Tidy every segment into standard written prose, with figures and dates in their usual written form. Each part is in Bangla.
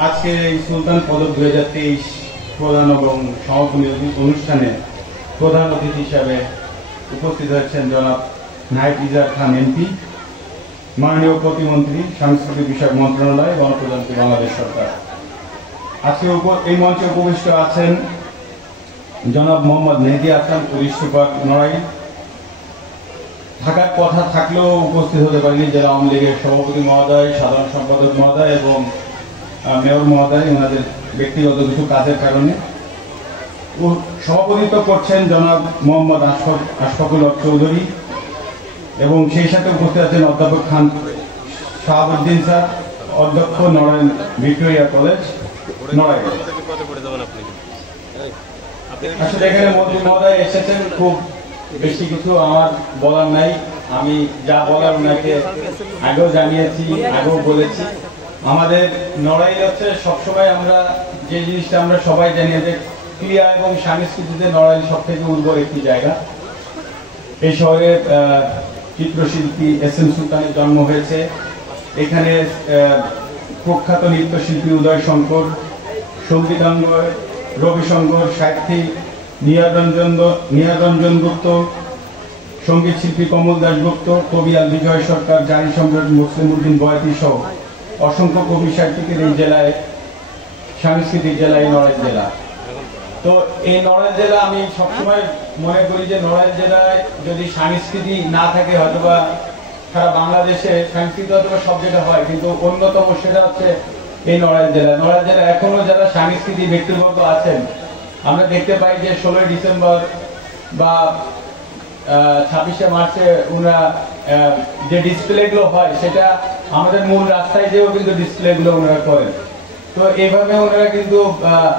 আজকে এই সুলতান পদক 2023 প্রদান এবং সমাপনী অনুষ্ঠানে প্রধান অতিথি হিসাবে উপস্থিত হয়েছেন জনাব নাহিদ ইজাজ খান এমপি, মাননীয় প্রতিমন্ত্রী, সাংস্কৃতিক বিষয়ক মন্ত্রণালয়, গণপ্রজাতন্ত্রী বাংলাদেশ সরকার। আজকে এই মঞ্চে উপবিষ্ট আছেন জনাব মোহাম্মদ মেহেদী হাসান, পুলিশ সুপার নড়াইল। থাকার কথা থাকলেও উপস্থিত হতে পারেনি জেলা আওয়ামী লীগের সভাপতি মহোদয়, সাধারণ সম্পাদক মহোদয় এবং মেয়র মহোদয়। ওনাদের ব্যক্তিগত কিছু কাজের কারণে সভাপতিত্ব করছেন জনাব মোহাম্মদ আশফাকুল হক চৌধুরী এবং সেই সাথে উপস্থিত আছেন অধ্যাপক খান শাহাবুদ্দিন স্যার, অধ্যক্ষ নড়াইল ভিক্টোরিয়া কলেজ নড়াইল। আসলে এখানে মন্ত্রী মহোদয় এসেছেন, খুব বেশি কিছু আমার বলার নাই। আমি যা বলার ওনাকে আগেও জানিয়েছি, আগেও বলেছি। আমাদের নড়াইল হচ্ছে সবসময় আমরা যে জিনিসটা আমরা সবাই জানি যে ক্রিয়া এবং সংস্কৃতিতে নড়াইল সব থেকে উর্বর একটি জায়গা। এই শহরে চিত্রশিল্পী এস.এম. সুলতানের জন্ম হয়েছে। এখানে প্রখ্যাত নৃত্যশিল্পী উদয় শঙ্কর, সঙ্গীতাঙ্গ রবিশঙ্কর, সাহিত্যিক নিহারঞ্জন গুপ্ত, সঙ্গীত শিল্পী কমল দাশগুপ্ত, কবি আল বিজয় সরকার, জারি সম্রাট মুসলিম উদ্দিন বয়াতি সহ অসংখ্য কবি সাহিত্যিকের এই জেলায়, সাংস্কৃতিক জেলা এই নড়াইল জেলা। তো এই নড়াইল জেলা আমি সবসময় মনে করি যে নড়াইল জেলায় যদি সংস্কৃতি না থাকে, হয়তোবা সারা বাংলাদেশে সংস্কৃতি হয়তোবা সব জায়গায় হয়, কিন্তু অন্যতম সেটা হচ্ছে এই নড়াইল জেলা। নড়াইল জেলা এখনো যারা সাংস্কৃতিক ব্যক্তিবর্গ আছেন, আমরা দেখতে পাই যে 16 ডিসেম্বর বা 26শে মার্চে ওনারা যে ডিসপ্লেগুলো হয় সেটা আমাদের মূল রাস্তায় যেও কিন্তু ডিসপ্লেগুলো ওনারা করেন। তো এইভাবে ওনারা কিন্তু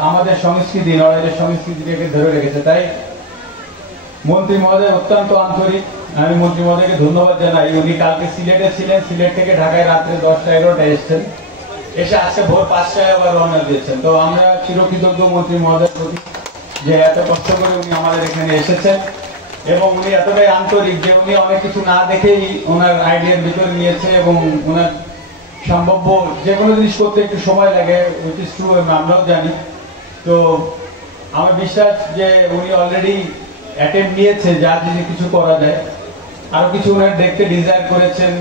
আমাদের সংস্কৃতি, নড়াইলের সংস্কৃতিটাকে ধরে রেখেছে। তাই মন্ত্রী মহোদয় অত্যন্ত আন্তরিক, আমি মন্ত্রী মহোদয়কে ধন্যবাদ জানাই। উনি কালকে সিলেটে ছিলেন, সিলেট থেকে ঢাকায় রাত্রে 10টা-11টায় এসছেন, এসে আজকে ভোর 5টায় আবার রওনা দিয়েছেন। তো আমরা চিরকৃতজ্ঞ মন্ত্রী মহোদয়ের প্রতি যে এত কষ্ট করে উনি আমাদের এখানে এসেছেন এবং উনি এতটাই আন্তরিক যে উনি অনেক কিছু না দেখেই ওনার আইডিয়ার ভিতরে নিয়েছে এবং ওনার সম্ভাব্য যে কোনো জিনিস করতে একটু সময় লাগে, উইচ ইজ ট্রু, আমরাও জানি। তো আমার বিশ্বাস যে উনি অলরেডি অ্যাটেম্প নিয়েছে যা যদি কিছু করা যায়। আরো কিছু ওনার দেখতে ডিজাইন করেছেন,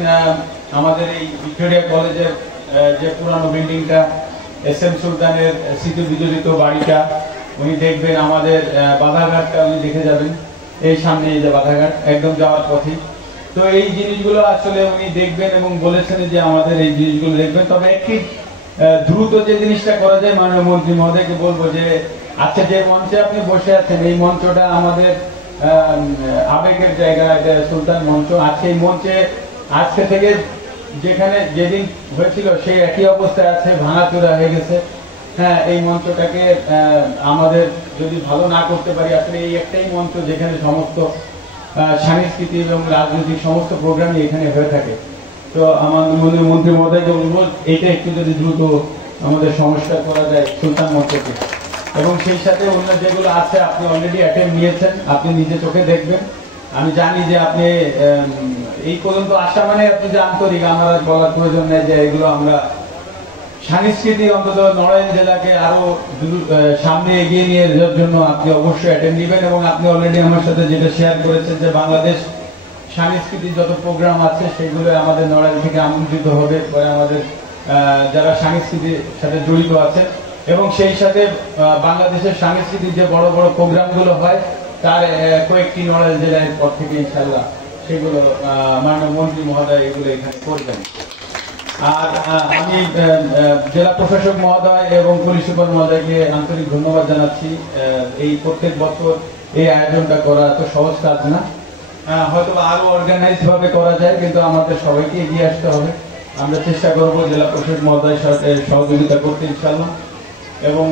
আমাদের এই ভিক্টোরিয়া কলেজের যে পুরানো বিল্ডিংটা, এস.এম. সুলতানের স্মৃতি বিজড়িত বাড়িটা উনি দেখবেন, আমাদের বাধাঘাটটা উনি দেখে যাবেন, এই সামনে এই যে বাধাঘাট একদম যাওয়ার পথে। তো এই জিনিসগুলো আসলে উনি দেখবেন এবং বলেছেন যে আমাদের এই জিনিসগুলো দেখবেন। তবে একটি দ্রুত যে জিনিসটা করা যায়, মাননীয় মন্ত্রী মহোদয়কে বলবো যে আচ্ছা, যে মঞ্চে আপনি বসে আছেন এই মঞ্চটা আমাদের আবেগের জায়গা, এটা সুলতান মঞ্চ। আজকে এই মঞ্চে আজকে থেকে যেখানে যেদিন হয়েছিল সেই একই অবস্থায় আছে, ভাঙাচোরা হয়ে গেছে। হ্যাঁ, এই মঞ্চটাকে আমাদের যদি ভালো না করতে পারি, আসলে এই একটাই মঞ্চ যেখানে সমস্ত সাংস্কৃতিক এবং রাজনৈতিক সমস্ত প্রোগ্রামই এখানে হয়ে থাকে। তো আমার মন্ত্রী মহোদয়কে বলবো এইটা একটু যদি দ্রুত আমাদের সংস্কার করা যায় সুলতান মঞ্চকে, এবং সেই সাথে অন্য যেগুলো আছে আপনি অলরেডি অ্যাটেম্প নিয়েছেন, আপনি নিজে চোখে দেখবেন। আমি জানি যে আপনি এই পর্যন্ত আসা মানে আপনি যে আন্তরিক, আমার বলার প্রয়োজন নেই যে এগুলো আমরা সংস্কৃতি অন্তত নড়াইল জেলাকে আরো সামনে এগিয়ে নিয়ে যাওয়ার জন্য আপনি অবশ্যই অ্যাটেন্ড নেবেন। এবং আপনি অলরেডি আমার সাথে যেটা শেয়ার করেছেন যে বাংলাদেশ সাংস্কৃতিক যত প্রোগ্রাম আছে সেগুলো আমাদের নড়াইল থেকে আমন্ত্রিত হবে, পরে আমাদের যারা সংস্কৃতির সাথে জড়িত আছে, এবং সেই সাথে বাংলাদেশের সাংস্কৃতিক যে বড় বড় প্রোগ্রামগুলো হয় তার কয়েকটি নড়াইল জেলার পর থেকে ইনশাল্লাহ সেগুলো মাননীয় মন্ত্রী মহোদয় এগুলো এখানে করবেন। আর আমি জেলা প্রশাসক মহোদয় এবং পুলিশ সুপার মহোদয়কে আন্তরিক ধন্যবাদ জানাচ্ছি। এই প্রত্যেক বছর এই আয়োজনটা করা এত সহজ কাজ না, হয়তো আরো অর্গানাইজ ভাবে করা যায়, কিন্তু আমাদের সবাইকে এগিয়ে আসতে হবে। আমরা চেষ্টা করবো জেলা প্রশাসক মহোদয়ের সাথে সহযোগিতা করতে ইনশাল্লাহ। এবং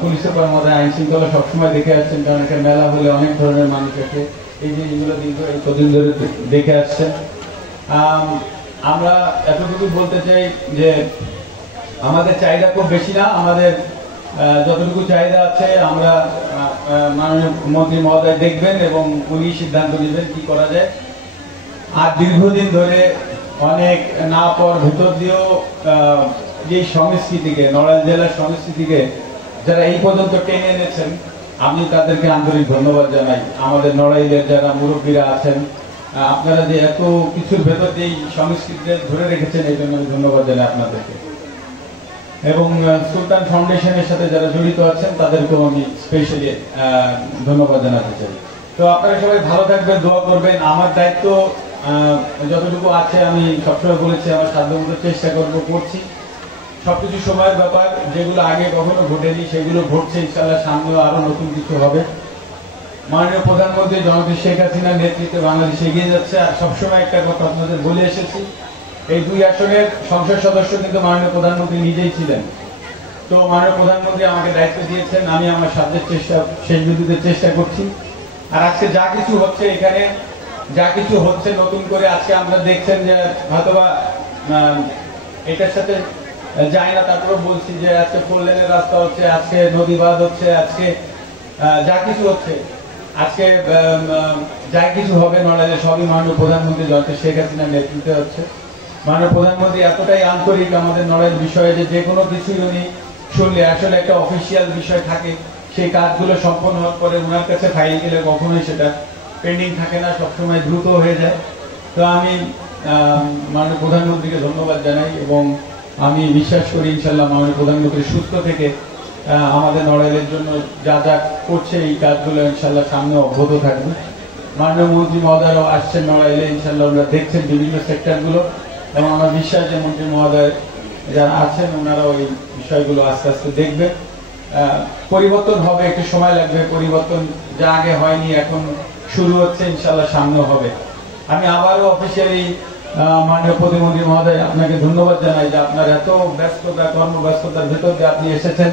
পুলিশ সুপার মহোদয় আইন শৃঙ্খলা সবসময় দেখে আসছেন, কারণ একটা মেলা হলে অনেক ধরনের মানুষ আসে, এই জিনিসগুলো দীর্ঘ এই কদিন ধরে দেখে আসছেন। আমরা এতটুকু বলতে চাই যে আমাদের চাহিদা খুব বেশি না, আমাদের যতটুকু চাহিদা আছে আমরা মাননীয় মন্ত্রী মহোদয় দেখবেন এবং উনি সিদ্ধান্ত নেবেন কি করা যায়। আর দীর্ঘদিন ধরে অনেক না পর ভেতর দিয়েও যে সংস্কৃতিকে, নড়াইল জেলার সংস্কৃতিকে যারা এই পর্যন্ত টেনে এনেছেন, আমি তাদেরকে আন্তরিক ধন্যবাদ জানাই। আমাদের নড়াইলের যারা মুরব্বীরা আছেন, আপনারা যে এত কিছুর ভেতর দিয়ে সংস্কৃতিকে ধরে রেখেছেন, এই জন্য আমি ধন্যবাদ জানাই আপনাদেরকে। এবং সুলতান ফাউন্ডেশনের সাথে যারা জড়িত আছেন তাদেরকেও আমি স্পেশালি ধন্যবাদ জানাতে চাই। তো আপনারা সবাই ভালো থাকবেন, দোয়া করবেন। আমার দায়িত্ব যতটুকু আছে আমি সবসময় বলেছি, আমার সাধ্যমতো চেষ্টা করছি। সবকিছু সময়ের ব্যাপার, যেগুলো আগে কখনো ঘটেনি সেগুলো ঘটছে, ইনশাআল্লাহ সামনেও আরো নতুন কিছু হবে। মাননীয় প্রধানমন্ত্রী জননেত্রী শেখ হাসিনার নেতৃত্বে বাংলাদেশ এগিয়ে যাচ্ছে। আর সবসময় একটা কথা আপনাদের বলে এসেছি, এই 2 আসনের সংসদ সদস্য কিন্তু মাননীয় প্রধানমন্ত্রী নিজেই ছিলেন। তো মাননীয় প্রধানমন্ত্রী আমাকে দায়িত্ব দিয়েছেন, আমি আমার সাধ্যের শেষ বিদ্যুতের চেষ্টা করছি। আর আজকে যা কিছু হচ্ছে, এখানে যা কিছু হচ্ছে নতুন করে, আজকে আমরা দেখছেন যে হয়তোবা এটার সাথে যায় না, তারপরে বলছি যে আজকে 4 লেনের রাস্তা হচ্ছে, আজকে নদী বাঁধ হচ্ছে, আজকে যা কিছু হচ্ছে, আজকে যা কিছু হবে নড়াইলে সবই মাননীয় প্রধানমন্ত্রী জননেত্রী শেখ হাসিনার নেতৃত্বে হচ্ছে। মাননীয় প্রধানমন্ত্রী এতটাই আন্তরিক আমাদের নড়াইল বিষয়ে যে কোনো কিছুই উনি শুনলে আসলে একটা অফিসিয়াল বিষয় থাকে, সেই কাজগুলো সম্পন্ন হওয়ার পরে ওনার কাছে ফাইল গেলে কখনোই সেটা পেন্ডিং থাকে না, সবসময় দ্রুত হয়ে যায়। তো আমি মাননীয় প্রধানমন্ত্রীকে ধন্যবাদ জানাই এবং আমি বিশ্বাস করি ইনশাল্লাহ মাননীয় প্রধানমন্ত্রী সুস্থ থেকে আমাদের নড়াইলের জন্য যা যা করছে এই কাজগুলো ইনশাল্লাহ সামনে অব্যাহত থাকবে। মাননীয় মন্ত্রী মহোদয়রাও আসছেন নড়াইলে, ইনশাল্লাহ ওনারা দেখছেন বিভিন্ন সেক্টরগুলো, এবং আমার বিশ্বাস যে মন্ত্রী মহোদয় যারা আছেন ওনারাও এই বিষয়গুলো আস্তে আস্তে দেখবে। পরিবর্তন হবে, একটু সময় লাগবে, পরিবর্তন যা আগে হয়নি এখন শুরু হচ্ছে, ইনশাল্লাহ সামনেও হবে। আমি আবারও অফিসিয়ালি মাননীয় প্রতিমন্ত্রী মহোদয় আপনাকে ধন্যবাদ জানাই যে আপনার এত ব্যস্ততা, কর্মব্যস্ততার ভেতর দিয়ে আপনি এসেছেন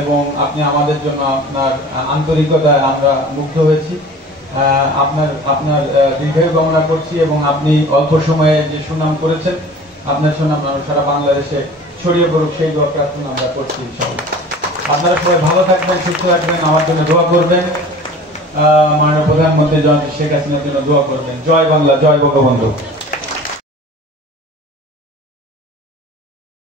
এবং আপনি আমাদের জন্য আপনার আন্তরিকতায় আমরা মুগ্ধ হয়েছি। আপনার দীর্ঘায়ু কামনা করছি এবং আপনি অল্প সময়ে যে সুনাম করেছেন, আপনার সুনাম সারা বাংলাদেশে ছড়িয়ে পড়ুক, সেই দোয়া প্রার্থনা আমরা করছি ইনশাআল্লাহ। আপনারা সবাই ভালো থাকবেন, সুস্থ থাকবেন, আমার জন্য দোয়া করবেন, মাননীয় প্রধানমন্ত্রী জননেত্রী শেখ হাসিনার জন্য দোয়া করবেন। জয় বাংলা, জয় বঙ্গবন্ধু।